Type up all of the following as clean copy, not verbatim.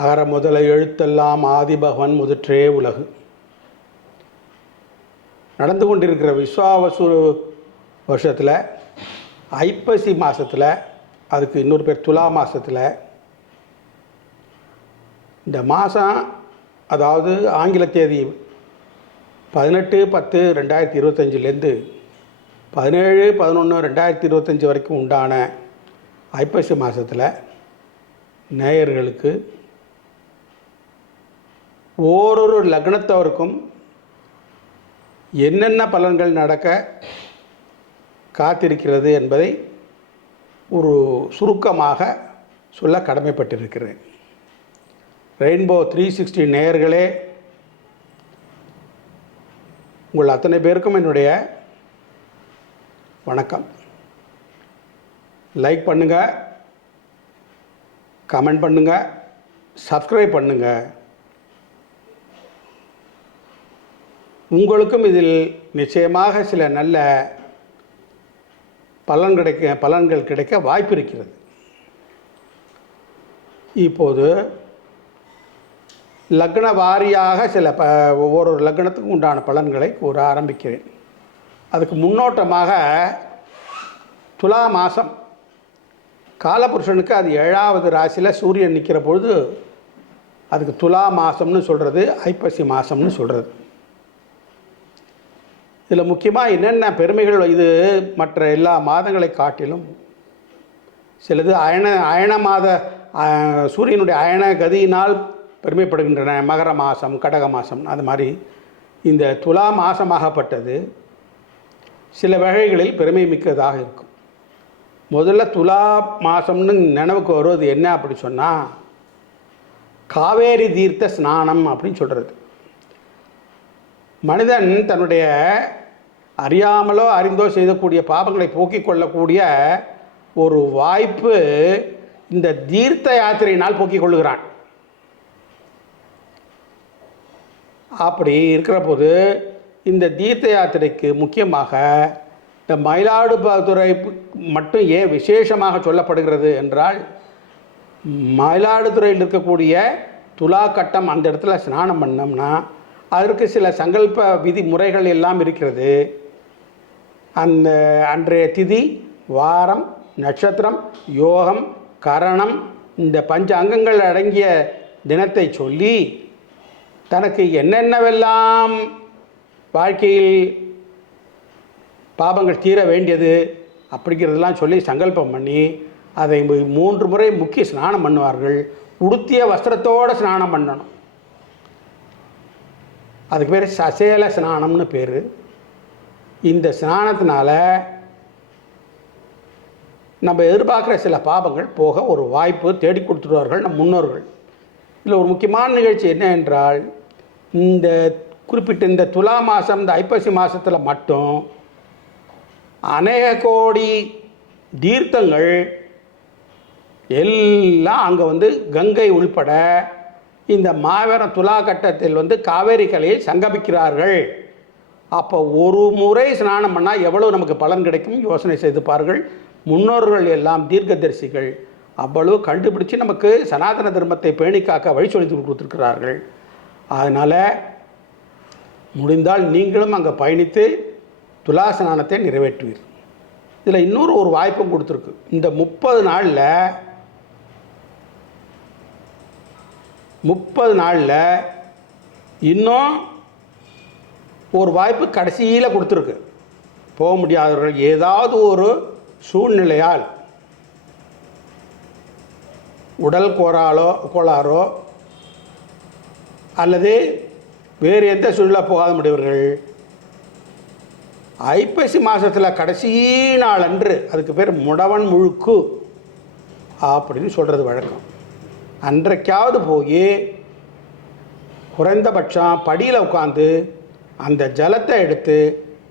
அகர முதல எழுத்தெல்லாம் ஆதிபகவன் முதற்றே உலகு. நடந்து கொண்டிருக்கிற விஸ்வாவசு வருஷத்தில் ஐப்பசி மாதத்தில், அதுக்கு இன்னொரு பேர் துலா மாதத்தில், இந்த மாதம் அதாவது ஆங்கில தேதி 18/10/2025 17/11/2025 வரைக்கும் உண்டான ஐப்பசி மாதத்தில் நேயர்களுக்கு ஓரொரு லக்னத்தவருக்கும் என்னென்ன பலன்கள் நடக்க காத்திருக்கிறது என்பதை ஒரு சுருக்கமாக சொல்ல கடமைப்பட்டிருக்கிறேன். ரெயின்போ 360 நேயர்களே, உங்கள் அத்தனை பேருக்கும் என்னுடைய வணக்கம். லைக் பண்ணுங்கள், கமெண்ட் பண்ணுங்கள், சப்ஸ்கிரைப் பண்ணுங்கள். உங்களுக்கும் இதில் நிச்சயமாக சில நல்ல பலன்கள் கிடைக்க வாய்ப்பு இருக்கிறது. இப்போது லக்ன வாரியாக சில ஒவ்வொரு லக்னத்துக்கும் உண்டான பலன்களை கூற ஆரம்பிக்கிறேன். அதுக்கு முன்னோட்டமாக துலா மாதம் காலபுருஷனுக்கு அது 7வது ராசியில் சூரியன் நிற்கிற பொழுது அதுக்கு துலா மாதம்னு சொல்கிறது, ஐப்பசி மாதம்னு சொல்கிறது. இதில் முக்கியமாக என்னென்ன பெருமைகள், இது மற்ற எல்லா மாதங்களை காட்டிலும் சிலது அயன மாத சூரியனுடைய அயன கதியினால் பெருமைப்படுகின்றன. மகர மாதம், கடக மாதம், அது மாதிரி இந்த துலா மாதமாகப்பட்டது சில வகைகளில் பெருமை மிக்கதாக இருக்கும். முதல்ல துலா மாதம்னு நினைவுக்கு வருவது என்ன அப்படி சொன்னால், காவேரி தீர்த்த ஸ்நானம் அப்படின்னு சொல்கிறது. மனிதன் தன்னுடைய அறியாமலோ அறிந்தோ செய்யக்கூடிய பாவங்களை போக்கிக் கொள்ளக்கூடிய ஒரு வாய்ப்பு இந்த தீர்த்த யாத்திரையினால் போக்கிக் கொள்ளுகிறான். அப்படி இருக்கிற போது இந்த தீர்த்த யாத்திரைக்கு முக்கியமாக இந்த மயிலாடுதுறை மட்டும் ஏன் விசேஷமாக சொல்லப்படுகிறது என்றால், மயிலாடுதுறையில் இருக்கக்கூடிய துலா கட்டம் அந்த இடத்துல ஸ்நானம் பண்ணோம்னா அதற்கு சில சங்கல்ப விதி முறைகள் எல்லாம் இருக்கிறது. அந்த அன்றைய திதி, வாரம், நட்சத்திரம், யோகம், கரணம், இந்த பஞ்ச அங்கங்கள் அடங்கிய தினத்தை சொல்லி தனக்கு என்னென்னவெல்லாம் வாழ்க்கையில் பாபங்கள் தீர வேண்டியது அப்படிங்கிறதெல்லாம் சொல்லி சங்கல்பம் பண்ணி அதை 3 முறை முக்கிய ஸ்நானம் பண்ணுவார்கள். உடுத்திய வஸ்திரத்தோடு ஸ்நானம் பண்ணணும். அதுக்கு பேர் சசேல ஸ்நானம்னு பேர். இந்த ஸ்நானத்தினால நம்ம எதிர்பார்க்குற சில பாபங்கள் போக ஒரு வாய்ப்பு தேடி கொடுத்துருவார்கள் நம் முன்னோர்கள். இதில் ஒரு முக்கியமான நிகழ்ச்சி என்ன என்றால், இந்த குறிப்பிட்ட இந்த துலா மாதம், இந்த ஐப்பசி மாதத்தில் மட்டும் அநேக கோடி தீர்த்தங்கள் எல்லாம் அங்கே கங்கை உள்பட இந்த மாபெரும் துலா கட்டத்தில் காவேரி கலையை சங்கமிக்கிறார்கள். அப்போ ஒரு முறை ஸ்நானம் பண்ணால் எவ்வளவு நமக்கு பலன் கிடைக்கும் யோசனை செய்து பாருங்கள். முன்னோர்கள் எல்லாம் தீர்க்கதரிசிகள் அவ்வளவு கண்டுபிடிச்சு நமக்கு சனாதன தர்மத்தை பேணி காக்க வழி சொல்லி கொடுத்துருக்கிறார்கள். அதனால் முடிந்தால் நீங்களும் அங்கே பயணித்து துலா ஸ்நானத்தை நிறைவேற்றுவீர். இதில் இன்னொரு ஒரு வாய்ப்பும் கொடுத்துருக்கு. இந்த 30 நாளில் இன்னும் ஒரு வாய்ப்பு கடைசியில் கொடுத்துருக்கு. போக முடியாதவர்கள் ஏதாவது ஒரு சூழ்நிலையால், உடல் கோளாறோ அல்லது வேறு எந்த சூழ்நிலை போகாத முடியவர்கள் ஐப்பசி மாதத்தில் கடைசி நாள் அன்று, அதுக்கு பேர் முடவன் முழுக்கு அப்படின்னு சொல்கிறது வழக்கம். அன்றைக்காவது போய் குறைந்தபட்சம் படியில் உட்காந்து அந்த ஜலத்தை எடுத்து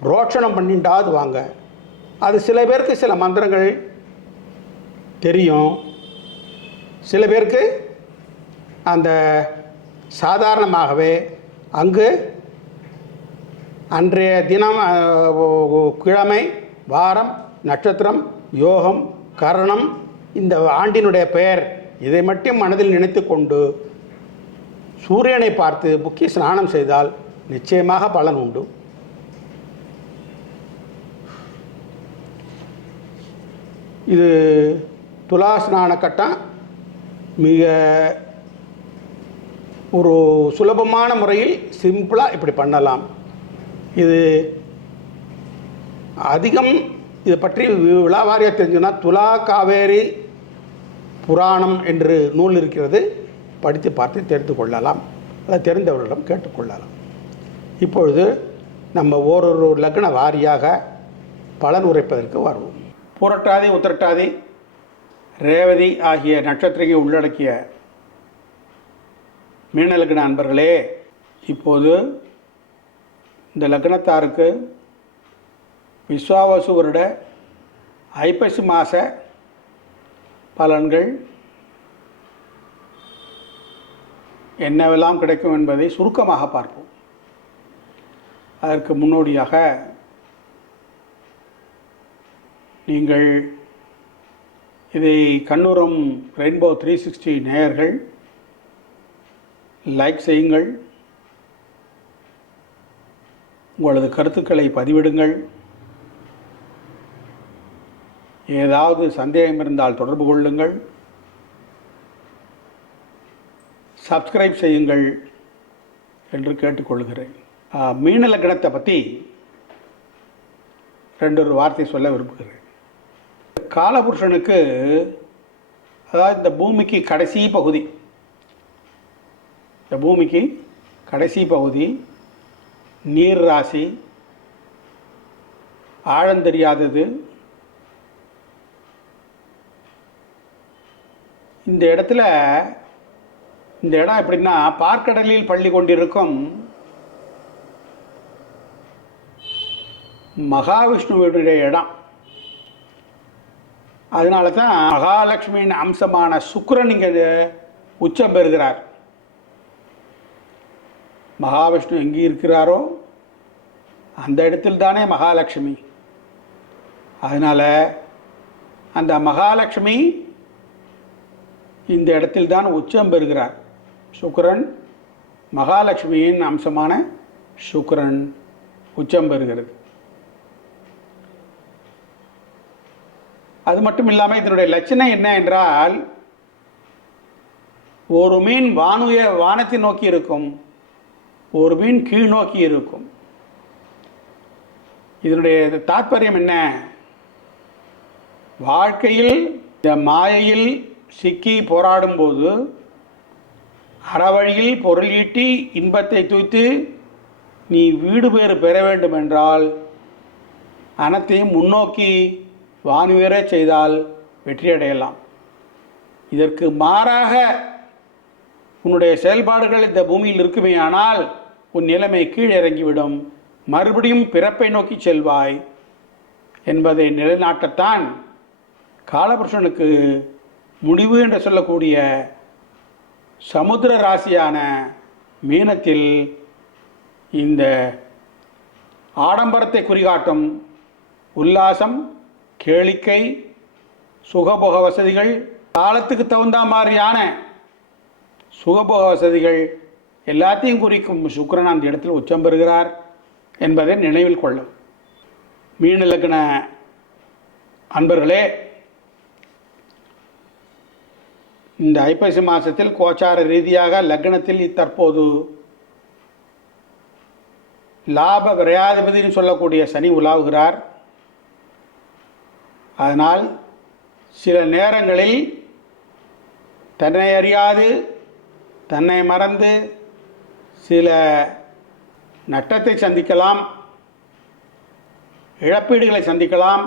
புரோட்சணம் பண்ணிட்டாவது வாங்க. அது சில பேருக்கு சில மந்திரங்கள் தெரியும், சில பேருக்கு அந்த சாதாரணமாகவே அங்கு அன்றைய தினம், கிழமை, வாரம், நட்சத்திரம், யோகம், கரணம், இந்த ஆண்டினுடைய பெயர், இதை மட்டும் மனதில் நினைத்து கொண்டு சூரியனை பார்த்து முக்கிய ஸ்நானம் செய்தால் நிச்சயமாக பலன் உண்டு. இது துலா ஸ்நான கட்டம் மிக ஒரு சுலபமான முறையில் சிம்பிளாக இப்படி பண்ணலாம். இது அதிகம் இதை பற்றி விழாவாரியாக தெரிஞ்சுன்னா துலா காவேரி புராணம் என்று நூல் இருக்கிறது, படித்து பார்த்து தெரிந்து கொள்ளலாம், அதை தெரிந்தவர்களிடம் கேட்டுக்கொள்ளலாம். இப்பொழுது நம்ம ஓரொரு லக்ன வாரியாக பலன் உரைப்பதற்கு வருவோம். பூரட்டாதி, உத்திரட்டாதி, ரேவதி ஆகிய நட்சத்திரங்களை உள்ளடக்கிய மீன லக்ன அன்பர்களே, இப்போது இந்த லக்னத்தாருக்கு விஸ்வாவசு வருட ஐப்பசி மாத பலன்கள் என்னவெல்லாம் கிடைக்கும் என்பதை சுருக்கமாக பார்ப்போம். அதற்கு முன்னோடியாக நீங்கள் இதை கண்ணுறும் ரெயின்போ 360 நேயர்கள் லைக் செய்யுங்கள், உங்களது கருத்துக்களை பதிவிடுங்கள், ஏதாவது சந்தேகம் இருந்தால் தொடர்பு கொள்ளுங்கள், சப்ஸ்கிரைப் செய்யுங்கள் என்று கேட்டுக்கொள்கிறேன். மீன லக்னத்தை பற்றி ரெண்டு வார்த்தை சொல்ல விரும்புகிறேன். காலபுருஷனுக்கு, அதாவது இந்த பூமிக்கு கடைசி பகுதி, இந்த பூமிக்கு கடைசி பகுதி நீர் ராசி, ஆழந்தெரியாதது. இந்த இடத்துல, இந்த இடம் எப்படின்னா பார்க்கடலில் பள்ளி கொண்டிருக்கும் மகாவிஷ்ணுவுடைய இடம். அதனால தான் மகாலட்சுமியின் அம்சமான சுக்கிரன் இங்கே உச்சம் பெறுகிறார். மகாவிஷ்ணு எங்கே இருக்கிறாரோ அந்த இடத்தில் தானே மகாலட்சுமி. அதனால் அந்த மகாலட்சுமி இந்த இடத்தில் தான் உச்சம் பெறுகிறார். சுக்கிரன், மகாலட்சுமியின் அம்சமான சுக்கிரன் உச்சம் பெறுகிறது. அது மட்டும் இல்லாமல் இதனுடைய லட்சணம் என்ன என்றால், ஒரு மீன் வானத்தை நோக்கி இருக்கும், ஒரு மீன் கீழ் நோக்கி இருக்கும். இதனுடைய தாற்பயம் என்ன? வாழ்க்கையில் இந்த மாயையில் சிக்கி போராடும்போது அறவழியில் பொருள் ஈட்டி இன்பத்தை தூய்த்து நீ வீடு பேறு பெற வேண்டும் என்றால் அனைத்தையும் முன்னோக்கி வானுயர செய்தால் வெற்றியடையலாம். இதற்கு மாறாக உன்னுடைய செயல்பாடுகள் இந்த பூமியில் இருக்குமே ஆனால் உன் நிலைமை கீழிறங்கிவிடும், மறுபடியும் பிறப்பை நோக்கி செல்வாய் என்பதை நிலைநாட்டத்தான் காலபுருஷனுக்கு முடிவு என்று சொல்லக்கூடிய சமுத்திர ராசியான மீனத்தில் இந்த ஆடம்பரத்தை குறிகாட்டும் உல்லாசம், கேளிக்கை, சுகபோக வசதிகள், காலத்துக்கு தகுந்த மாதிரியான சுகபோக வசதிகள் எல்லாத்தையும் குறிக்கும் சுக்கிரன் அந்த இடத்தில் உச்சம் பெறுகிறார் என்பதை நினைவில் கொள்ளும். மீன லக்ன அன்பர்களே, இந்த ஐப்பசி மாதத்தில் கோச்சார ரீதியாக லக்னத்தில் தற்போது லாப விரையாதிபதினு சொல்லக்கூடிய சனி உலாவுகிறார். அதனால் சில நேரங்களில் தன்னை அறியாது, தன்னை மறந்து சில நட்டத்தை சந்திக்கலாம், இழப்பீடுகளை சந்திக்கலாம்,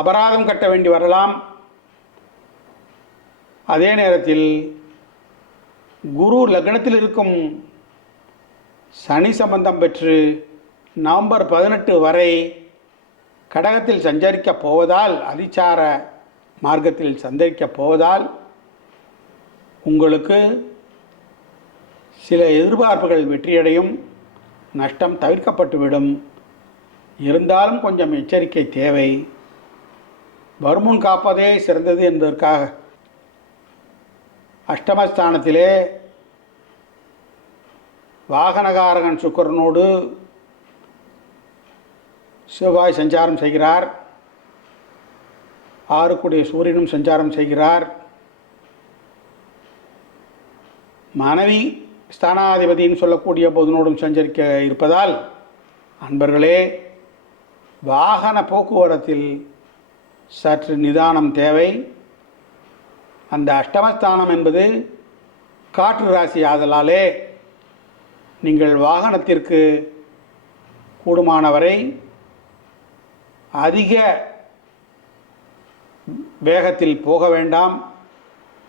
அபராதம் கட்ட வேண்டி வரலாம். அதே நேரத்தில் குரு லக்னத்தில் இருக்கும் சனி சம்பந்தம் பெற்று நவம்பர் 18 வரை கடகத்தில் சஞ்சரிக்கப் போவதால், அதிசார மார்க்கத்தில் சஞ்சரிக்கப் போவதால் உங்களுக்கு சில எதிர்பார்ப்புகள் வெற்றியடையும், நஷ்டம் தவிர்க்கப்பட்டுவிடும். இருந்தாலும் கொஞ்சம் எச்சரிக்கை தேவை. வருமுன் காப்பதே சிறந்தது என்பதற்காக அஷ்டமஸ்தானத்திலே வாகனகாரகன் சுக்கிரனோடு செவ்வாய் சஞ்சாரம் செய்கிறார். 6 சூரியனும் சஞ்சாரம் செய்கிறார். மனைவி ஸ்தானாதிபதின்னு சொல்லக்கூடிய புதனோடும் சஞ்சரிக்க இருப்பதால் அன்பர்களே, வாகன போக்குவரத்தில் சற்று நிதானம் தேவை. அந்த அஷ்டமஸ்தானம் என்பது காற்று ராசி ஆதலாலே நீங்கள் வாகனத்திற்கு கூடுமானவரை அதிக வேகத்தில் போக வேண்டாம்.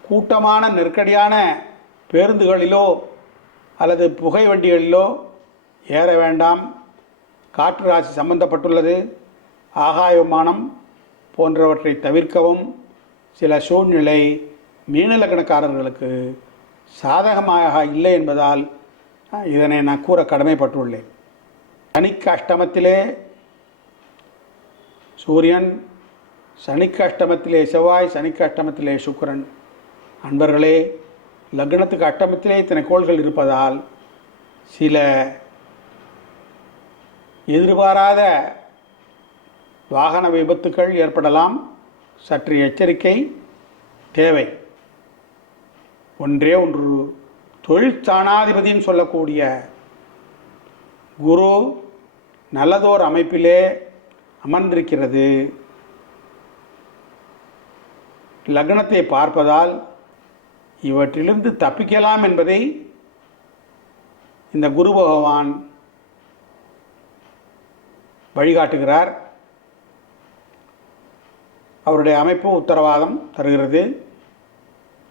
கூட்டமான நெருக்கடியான பேருந்துகளிலோ அல்லது புகை வண்டிகளிலோ ஏற வேண்டாம். காற்று ராசி சம்பந்தப்பட்டுள்ளது. ஆகாய விமானம் போன்றவற்றை தவிர்க்கவும். சில சூழ்நிலை மீன லக்னக்காரர்களுக்கு சாதகமாக இல்லை என்பதால் இதனை நான் கூற கடமைப்பட்டுள்ளேன். சனிக்கு அஷ்டமத்திலே சூரியன், சனிக்கு அஷ்டமத்திலே செவ்வாய், சனிக்கு அஷ்டமத்திலே சுக்கிரன். அன்பர்களே, லக்னத்துக்கு அஷ்டமத்திலே இத்தனை கோள்கள் இருப்பதால் சில எதிர்பாராத வாகன விபத்துக்கள் ஏற்படலாம். சற்று எச்சரிக்கை தேவை. ஒன்றே ஒன்று, தொழில் ஸ்தானாதிபதின்னு சொல்லக்கூடிய குரு நல்லதோர் அமைப்பிலே அமர்ந்திருக்கிறது. லக்னத்தை பார்ப்பதால் இவற்றிலிருந்து தப்பிக்கலாம் என்பதை இந்த குரு பகவான் வழிகாட்டுகிறார். அவருடைய அமைப்பு உத்தரவாதம் தருகிறது.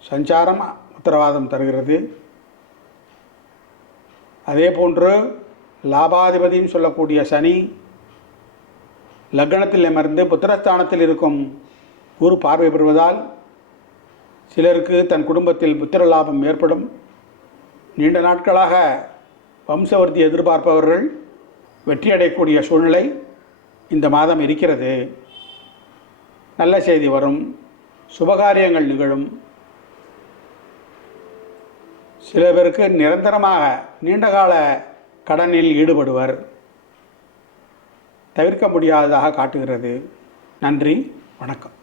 சஞ்சாரம் உத்தரவாதம் தருகிறது. அதே போன்று லாபாதிபதின்னு சொல்லக்கூடிய சனி லக்னத்தில் அமர்ந்து புத்திரஸ்தானத்தில் இருக்கும் குரு பார்வை பெறுவதால் சிலருக்கு தன் குடும்பத்தில் புத்திர லாபம் ஏற்படும். நீண்ட நாட்களாக வம்சவர்த்தி எதிர்பார்ப்பவர்கள் வெற்றியடையக்கூடிய சூழ்நிலை இந்த மாதம் இருக்கிறது. நல்ல செய்தி வரும். சுபகாரியங்கள் நிகழும். சில பேருக்கு நிரந்தரமாக நீண்டகால கடனில் ஈடுபடுவர். தவிர்க்க முடியாததாக காட்டுகிறது. நன்றி, வணக்கம்.